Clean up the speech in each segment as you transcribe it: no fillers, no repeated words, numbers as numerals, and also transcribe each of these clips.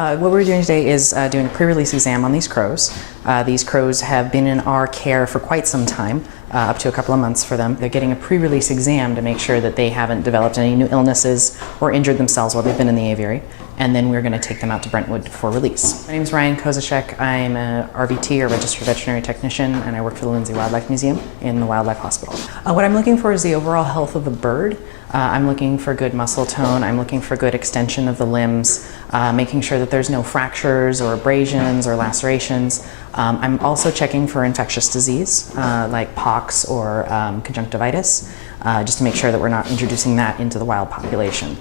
What we're doing today is doing a pre-release exam on these crows. These crows have been in our care for quite some time, up to a couple of months for them. They're getting a pre-release exam to make sure that they haven't developed any new illnesses or injured themselves while they've been in the aviary. And then we're going to take them out to Brentwood for release. My name is Ryan Kozachek. I'm a RVT, or Registered Veterinary Technician, and I work for the Lindsay Wildlife Museum in the Wildlife Hospital. What I'm looking for is the overall health of the bird. I'm looking for good muscle tone. I'm looking for good extension of the limbs, making sure that there's no fractures or abrasions or lacerations. I'm also checking for infectious disease like pox or conjunctivitis, just to make sure that we're not introducing that into the wild population.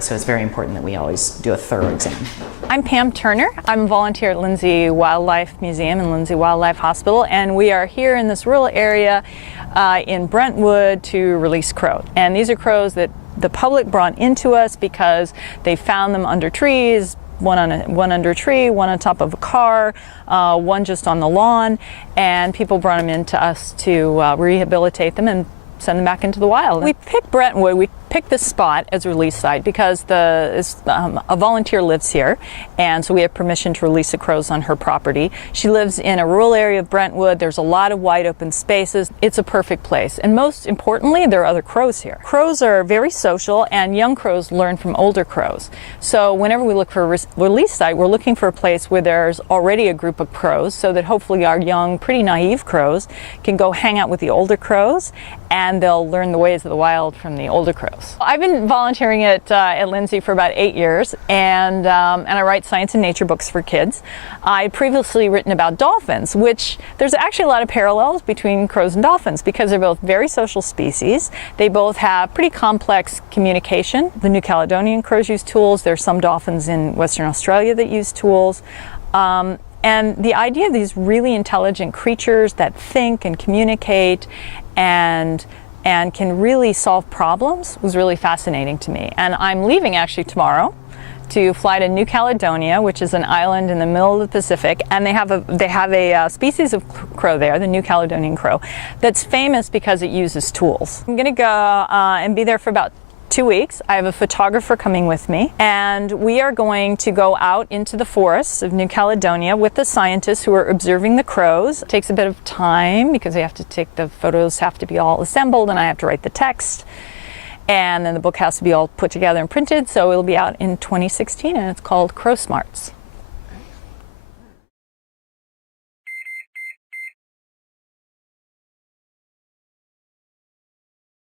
So it's very important that we always do a thorough exam. I'm Pam Turner. I'm a volunteer at Lindsay Wildlife Museum and Lindsay Wildlife Hospital, and we are here in this rural area in Brentwood to release crows. And these are crows that the public brought into us because they found them under trees, one under a tree, one on top of a car, one just on the lawn, and people brought them into us to rehabilitate them and send them back into the wild. We picked Brentwood, we picked this spot as a release site because a volunteer lives here, and so we have permission to release the crows on her property. She lives in a rural area of Brentwood. There's a lot of wide open spaces. It's a perfect place, and most importantly, there are other crows here. Crows are very social, and young crows learn from older crows. So whenever we look for a release site, we're looking for a place where there's already a group of crows, so that hopefully our young, pretty naive crows can go hang out with the older crows, and they'll learn the ways of the wild from the older crows. I've been volunteering at Lindsay for about 8 years, and I write science and nature books for kids. I had previously written about dolphins, which there's actually a lot of parallels between crows and dolphins because they're both very social species. They both have pretty complex communication. The New Caledonian crows use tools. There's some dolphins in Western Australia that use tools. And the idea of these really intelligent creatures that think and communicate and can really solve problems was really fascinating to me. And I'm leaving actually tomorrow to fly to New Caledonia, which is an island in the middle of the Pacific, and they have a species of crow there, the New Caledonian crow, that's famous because it uses tools. I'm gonna go and be there for about 2 weeks. I have a photographer coming with me, and we are going to go out into the forests of New Caledonia with the scientists who are observing the crows. It takes a bit of time because the photos have to be all assembled, and I have to write the text, and then the book has to be all put together and printed, so it'll be out in 2016, and it's called Crow Smarts.